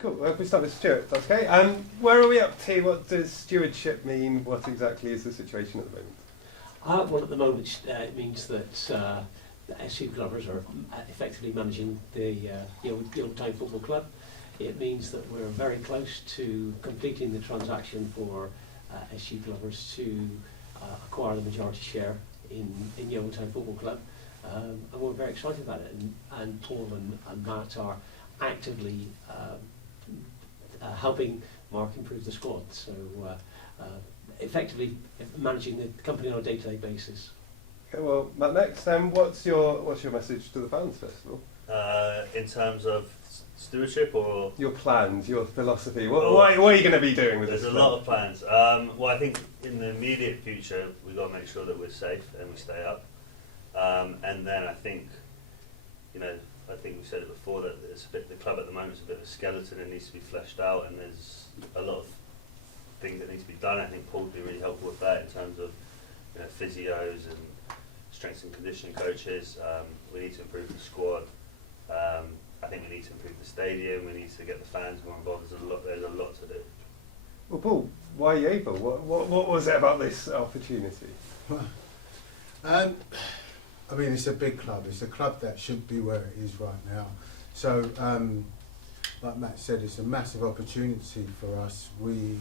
Cool. Well, if we start with Stuart, that's okay. Where are we up to? What does stewardship mean? What exactly is the situation at the moment? Well, at the moment, it means that the SU Glovers are effectively managing the Yeovil Town Football Club. It means that we're very close to completing the transaction for SU Glovers to acquire the majority share in Yeovil Town Football Club. And we're very excited about it. And Paul and Matt are actively helping Mark improve the squad. So effectively managing the company on a day-to-day basis. Okay, well, Matt, next, what's your message to the fans, first of all? In terms of stewardship or your plans, your philosophy. What are you going to be doing with this? There's a lot of plans. Well, I think in the immediate future we've got to make sure that we're safe and we stay up. And then I think, I think we said it before that the club at the moment is a bit of a skeleton and needs to be fleshed out, and there's a lot of things that need to be done. I think Paul would be really helpful with that in terms of physios and strength and conditioning coaches. We need to improve the squad. I think we need to improve the stadium. We need to get the fans more involved. There's a lot to do. Well, Paul, why Yeovil? What was it about this opportunity? I mean, it's a big club. It's a club that should be where it is right now. So, like Matt said, it's a massive opportunity for us. We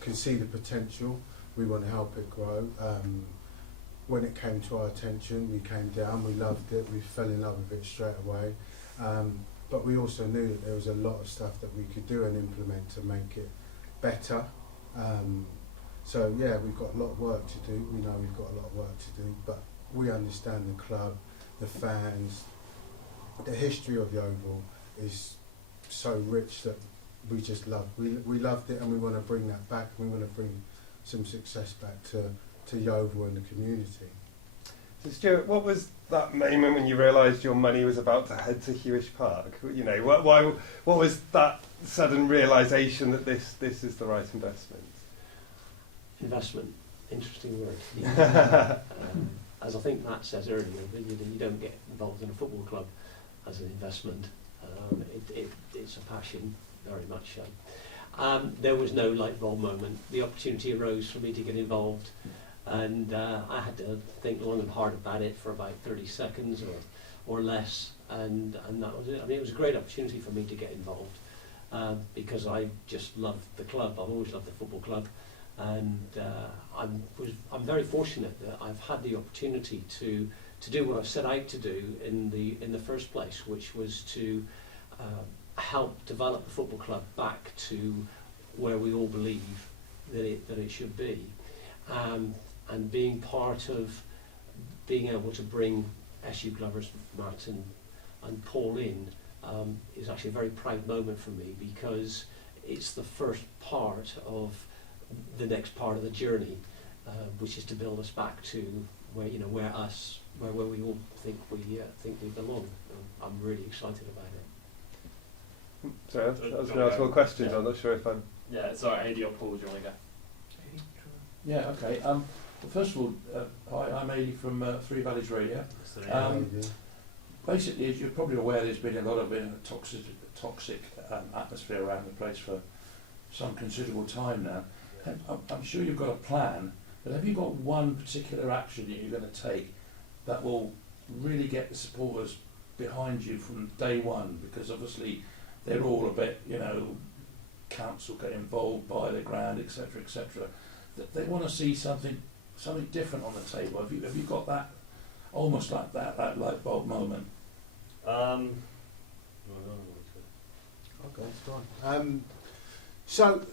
can see the potential. We want to help it grow. When it came to our attention, we came down, we loved it, we fell in love with it straight away. But we also knew that there was a lot of stuff that we could do and implement to make it better. So yeah, we've got a lot of work to do. We know we've got a lot of work to do, but we understand the club, the fans, the history of Yeovil is so rich that we just love. We loved it, and we want to bring that back. We want to bring some success back to Yeovil and the community. So Stuart, what was that moment when you realised your money was about to head to Hewish Park? What was that sudden realisation that this is the right investment? Investment, interesting word. As I think Matt says earlier, you don't get involved in a football club as an investment. It's a passion, very much so. There was no light bulb moment. The opportunity arose for me to get involved, and I had to think long and hard about it for about 30 seconds or less, and that was it. I mean, it was a great opportunity for me to get involved because I just love the club. I've always loved the football club, and I'm very fortunate that I've had the opportunity to do what I set out to do in the first place, which was to help develop the football club back to where we all believe that it should be, and being part of being able to bring SU Glovers, Martin and Paul in is actually a very proud moment for me, because it's the first part of the next part of the journey, which is to build us back to where where we all think we belong. I'm really excited about it. Sorry, I was going to ask more questions. Yeah. I'm not sure if I'm... Yeah, sorry, Andy or Paul, do you want to go? Yeah, okay. Well, first of all, hi, I'm Adi from Three Valleys Radio. Basically, as you're probably aware, there's been a lot of toxic atmosphere around the place for some considerable time now. I'm sure you've got a plan, but have you got one particular action that you're going to take that will really get the supporters behind you from day one? Because obviously they're all a bit, council get involved, buy the ground, etc., etc. They want to see something different on the table. Have you got that, almost like that light bulb moment? Okay, that's fine. So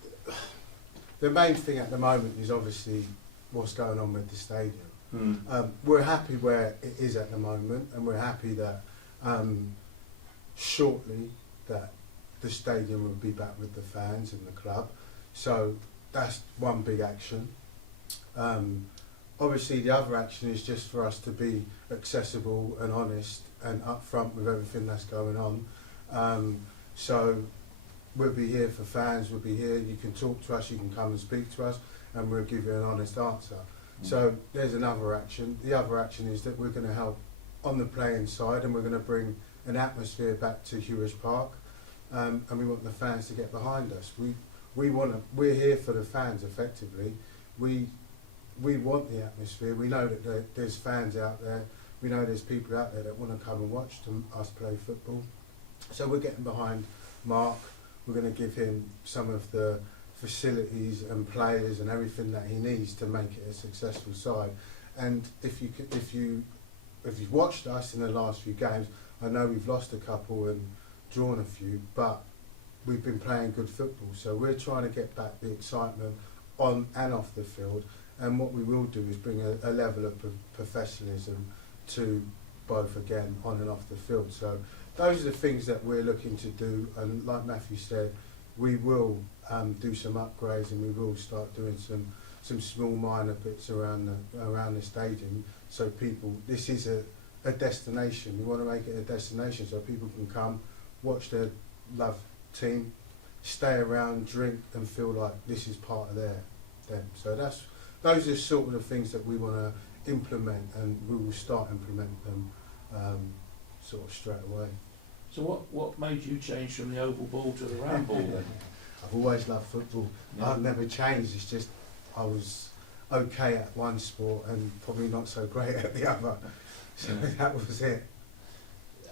the main thing at the moment is obviously what's going on with the stadium. We're happy where it is at the moment, and we're happy that shortly that the stadium will be back with the fans and the club. So that's one big action. Obviously the other action is just for us to be accessible and honest and upfront with everything that's going on. So we'll be here for fans, we'll be here, you can talk to us, you can come and speak to us, and we'll give you an honest answer. So there's another action. The other action is that we're going to help on the playing side, and we're going to bring an atmosphere back to Hewish Park. and we want the fans to get behind us. We're here for the fans effectively. We want the atmosphere. We know that there's fans out there. We know there's people out there that want to come and watch us play football. So we're getting behind Mark. We're going to give him some of the facilities and players and everything that he needs to make it a successful side. And if you've watched us in the last few games, I know we've lost a couple and drawn a few, but we've been playing good football. So we're trying to get back the excitement on and off the field. And what we will do is bring a level of professionalism to both, again, on and off the field. So those are the things that we're looking to do. And like Matthew said, we will do some upgrades, and we will start doing some small minor bits around the stadium. So people, this is a destination. We want to make it a destination so people can come, watch their loved team, stay around, drink, and feel like this is part of them. So those are sort of the things that we want to implement, and we will start implementing them sort of straight away. So what made you change from the oval ball to the round ball then? I've always loved football. Yeah. I've never changed. It's just I was okay at one sport and probably not so great at the other. So Yeah. that was it.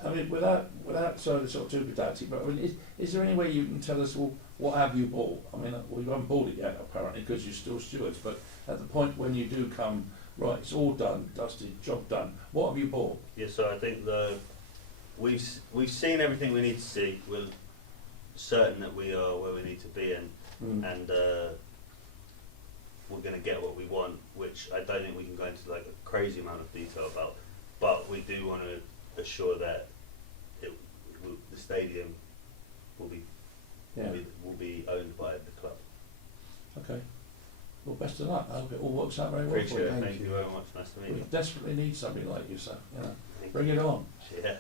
I mean, without sort of too pedantic, but I mean, is there any way you can tell us, well, what have you bought? I mean, well, you haven't bought it yet, apparently, because you're still stewards, but at the point when you do come, right, it's all done, dusted, job done, what have you bought? Yeah, so I think we've seen everything we need to see. We're certain that we are where we need to be, and we're going to get what we want, which I don't think we can go into like a crazy amount of detail about, but we do want to assure that the stadium will be will be owned by the club. Okay. Well, best of luck. I hope it all works out very well Appreciate for you. it. Thank Thank you. you very much. Nice to meet We you. desperately need somebody like you, so Thank bring you. it on. Yeah.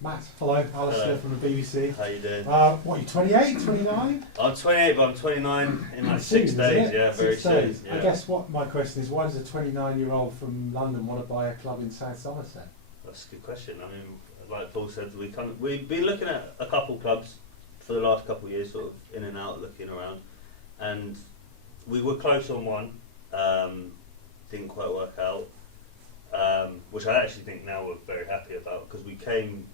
Matt, hello, Alistair Hello. from the BBC. How you doing? What are you, 28, 29? I'm 28, but I'm 29 in like Soon, 6 isn't days. it? Yeah, very 6 days. soon. I Yeah. guess what my question is, why does a 29-year-old from London want to buy a club in South Somerset? That's a good question. I mean, like Paul said, we've been looking at a couple clubs for the last couple of years, sort of in and out, looking around, and we were close on one, didn't quite work out, which I actually think now we're very happy about, because we came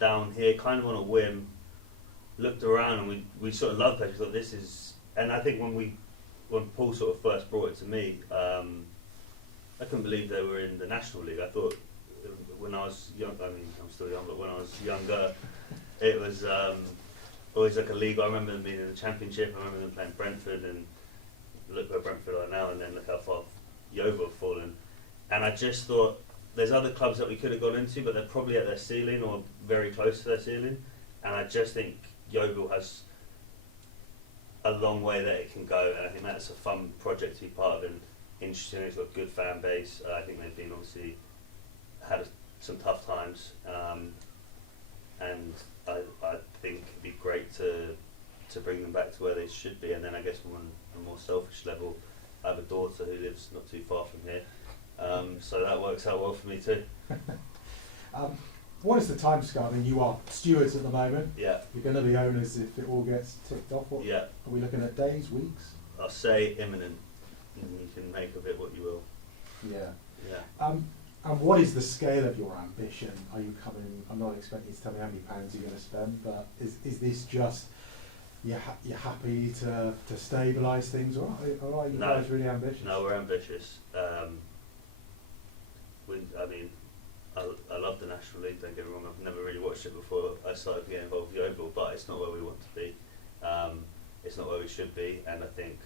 down here kind of on a whim, looked around, and we sort of loved it. We thought this is, and I think when Paul sort of first brought it to me, I couldn't believe they were in the National League. I thought when I was young, I mean I'm still young, but when I was younger, it was always like a league. I remember them being in the Championship. I remember them playing Brentford, and look where Brentford are now, and then look how far Yeovil have fallen. And I just thought there's other clubs that we could have gone into, but they're probably at their ceiling or very close to their ceiling. And I just think Yeovil has a long way that it can go, and I think that's a fun project to be part of, and interesting. It's got a good fan base. I think they've been obviously had some tough times, and I think it'd be great to bring them back to where they should be. And then I guess on a more selfish level, I have a daughter who lives not too far from here, so that works out well for me too. What is the timescale? I mean, you are stewards at the moment. Yeah, You're going to be owners if it all gets ticked off. What, yeah. Are we looking at days, weeks? I'll say imminent, and you can make of it what you will. Yeah. Yeah. And what is the scale of your ambition? Are you coming? I'm not expecting you to tell me how many pounds you're going to spend, but is this just you're happy to stabilise things, or are you No. guys really ambitious? No, we're ambitious. I love the National League, don't get me wrong, I've never really watched it before I started getting involved with Yeovil, but it's not where we want to be. It's not where we should be, and I think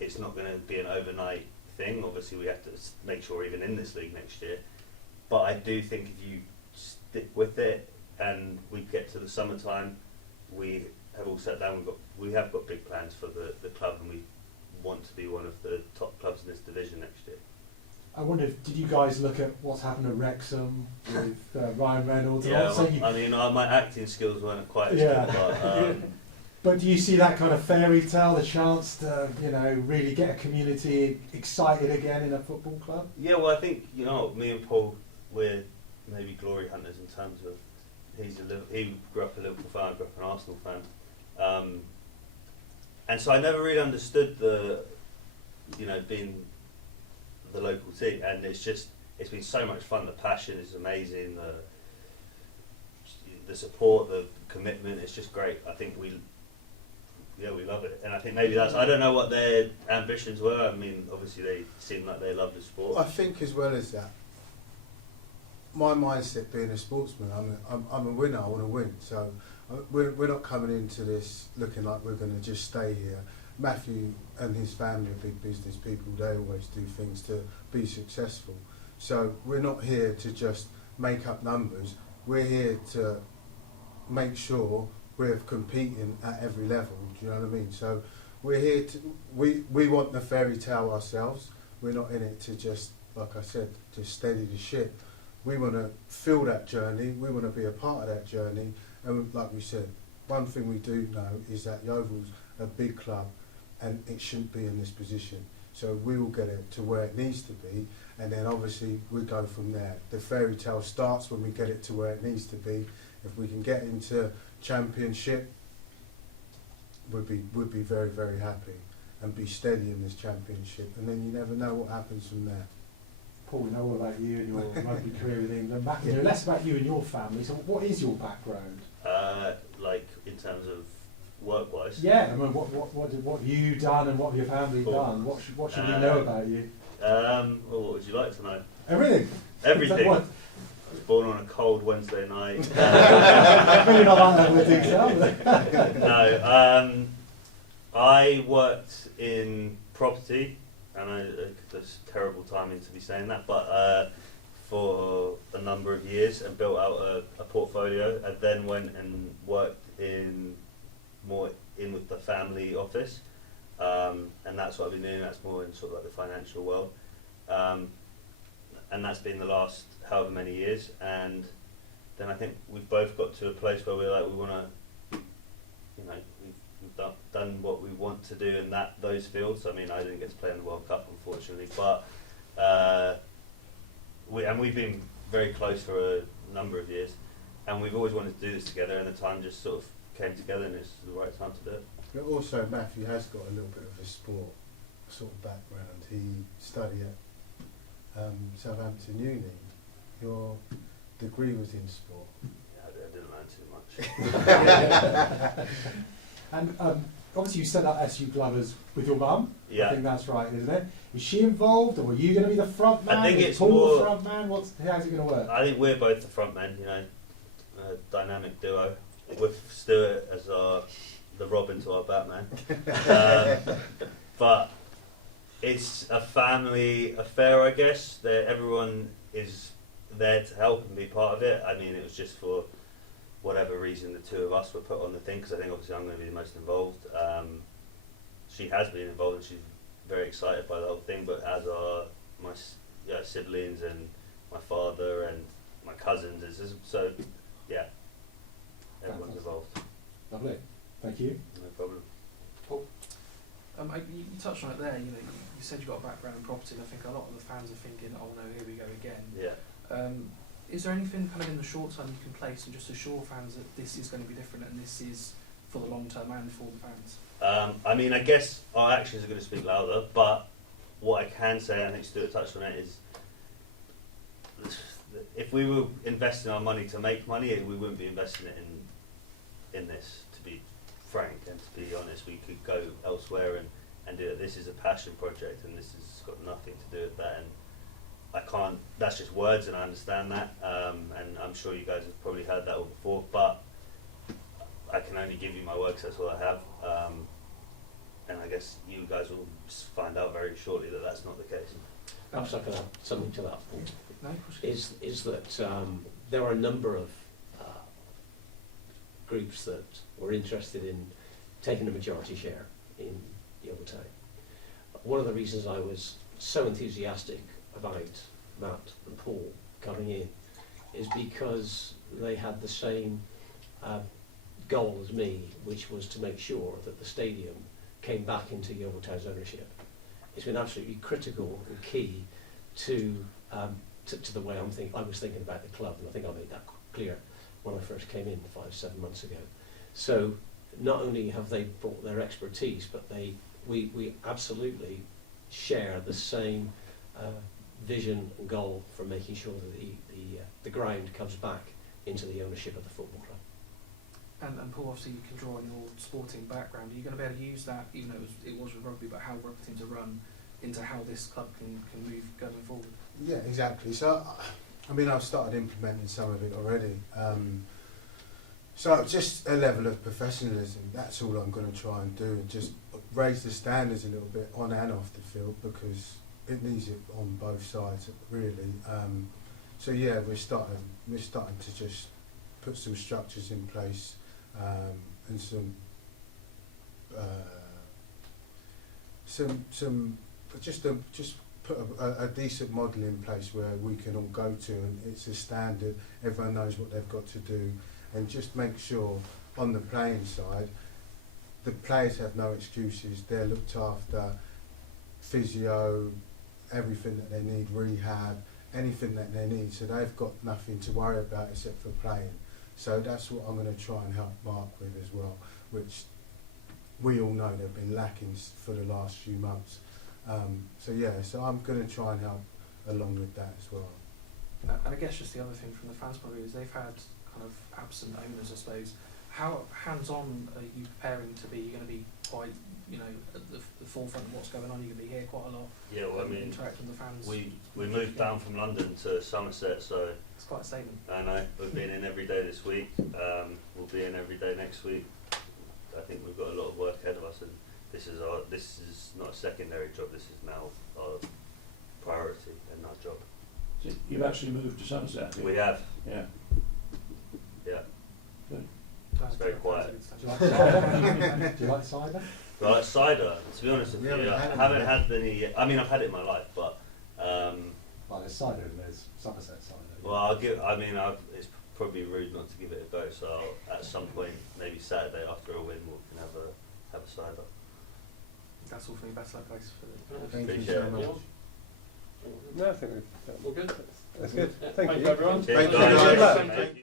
it's not going to be an overnight thing. Obviously we have to make sure we're even in this league next year, but I do think if you stick with it and we get to the summertime, we have all sat down, we have got big plans for the club, and we want to be one of the top clubs in this division next year. I wonder, did you guys look at what's happened at Wrexham with Ryan Reynolds? And Yeah, also you, I mean, my acting skills weren't quite as Yeah. good, but do you see that kind of fairy tale, the chance to, really get a community excited again in a football club? yeah, well, I think, me and Paul, we're maybe glory hunters in terms of he grew up a Liverpool fan, I grew up an Arsenal fan. And so I never really understood being the local team, and it's been so much fun. The passion is amazing, the support, the commitment, it's just great. I think we love it, and I think maybe I don't know what their ambitions were. I mean, obviously they seem like they love the sport. I think as well as that, my mindset being a sportsman, I'm a winner, I want to win. So we're not coming into this looking like we're going to just stay here. Matthew and his family are big business people, they always do things to be successful. So we're not here to just make up numbers, we're here to make sure we're competing at every level, do you know what I mean? So we're here to, we want the fairy tale ourselves, we're not in it to just, like I said, to steady the ship. We want to feel that journey, we want to be a part of that journey, and like we said, one thing we do know is that Yeovil's a big club and it shouldn't be in this position. So we will get it to where it needs to be, and then obviously we go from there. The fairy tale starts when we get it to where it needs to be. If we can get into Championship, we'd be very, very happy and be steady in this Championship, and then you never know what happens from there. Paul, we know all about you and your rugby career with England. Matt, we know less about you and your family. So, what is your background? Like in terms of work-wise. Yeah, I mean, what have you done and what have your family done? What should we know about you? Well, what would you like to know? Everything. Everything. What? I was born on a cold Wednesday night. Maybe not that level of detail. No, I worked in property, and that's terrible timing to be saying that, but for a number of years and built out a portfolio, and then went and worked more in with the family office, and that's what I've been doing. That's more in sort of like the financial world, and that's been the last however many years. And then I think we've both got to a place where we're like, we want to, we've done what we want to do in those fields. I mean, I didn't get to play in the World Cup, unfortunately, but we've been very close for a number of years, and we've always wanted to do this together, and the time just sort of came together, and it's the right time to do it. But also, Matthew has got a little bit of a sport sort of background. He studied at Southampton Uni. Your degree was in sport. Yeah, I didn't learn too much. And obviously you set up SU Glovers with your mum. Yeah. I think that's right, isn't it? Is she involved, or are you going to be the front man? I think Is it's Paul more- the front man? How's it going to work? I think we're both the front men, a dynamic duo, with Stuart as the Robin to our Batman. But it's a family affair, I guess. Everyone is there to help and be part of it. I mean, it was just for whatever reason the two of us were put on the thing, because I think obviously I'm going to be the most involved. She has been involved and she's very excited by the whole thing, but as are my siblings and my father and my cousins. So, yeah, everyone's involved. Lovely. Thank you. No problem. You touched on it there. You said you got a background in property, and I think a lot of the fans are thinking, "Oh no, here we go again." Yeah. Is there anything kind of in the short term you can place and just assure fans that this is going to be different and this is for the long term and for the fans? I mean, I guess our actions are going to speak louder, but what I can say, and I think Stuart touched on it, is if we were investing our money to make money, we wouldn't be investing it in this, to be frank, and to be honest. We could go elsewhere and do it. This is a passion project, and this has got nothing to do with that, and I can't, that's just words, and I understand that, and I'm sure you guys have probably heard that all before, but I can only give you my word, 'cause that's all I have, and I guess you guys will find out very shortly that that's not the case. Perhaps I can add something to that. No, of course. Is that there are a number of groups that were interested in taking a majority share in Yeovil Town. One of the reasons I was so enthusiastic about Matt and Paul coming in is because they had the same goal as me, which was to make sure that the stadium came back into Yeovil Town's ownership. It's been absolutely critical and key to the way I was thinking about the club, and I think I made that clear when I first came in 5-7 months ago. So not only have they brought their expertise, but we absolutely share the same vision and goal for making sure that the ground comes back into the ownership of the football club. And Paul, obviously you can draw on your sporting background. Are you going to be able to use that, even though it was with rugby, but how rugby teams are run, into how this club can move going forward? Yeah, exactly. So, I mean, I've started implementing some of it already. So just a level of professionalism, that's all I'm going to try and do, and just raise the standards a little bit on and off the field, because it needs it on both sides, really. So yeah, we're starting to just put some structures in place, and just put a decent model in place where we can all go to, and it's a standard, everyone knows what they've got to do, and just make sure on the playing side the players have no excuses, they're looked after, physio, everything that they need, rehab, anything that they need, so they've got nothing to worry about except for playing. So that's what I'm going to try and help Mark with as well, which we all know they've been lacking for the last few months. So I'm going to try and help along with that as well. And I guess just the other thing from the fans' point of view is they've had kind of absent owners, I suppose. How hands-on are you preparing to be? You're going to be quite, at the forefront of what's going on. You're going to be here quite a lot. Yeah, well, I mean, interact with the fans. we moved down from London to Somerset, so It's quite a statement. I know we've been in every day this week. We'll be in every day next week. I think we've got a lot of work ahead of us, and this is not a secondary job. This is now our priority and our job. So you've actually moved to Somerset, have you? We have, Yeah. yeah. Good. It's very quiet. Do you like cider? Do you like cider? But like cider, to be honest with Yeah, you, we I haven't haven't had had any yet. I mean, I've had it in my life, but Well, there's cider and there's Somerset cider. well, it's probably rude not to give it a go. So at some point, maybe Saturday after a win, we can have a cider. That's all for me. Best luck, guys. Thank you Appreciate so it. much. No, I think All good? that's good. Yeah, Thank thank you. you everyone. Cheers, Thank you, guys. guys. Thank you.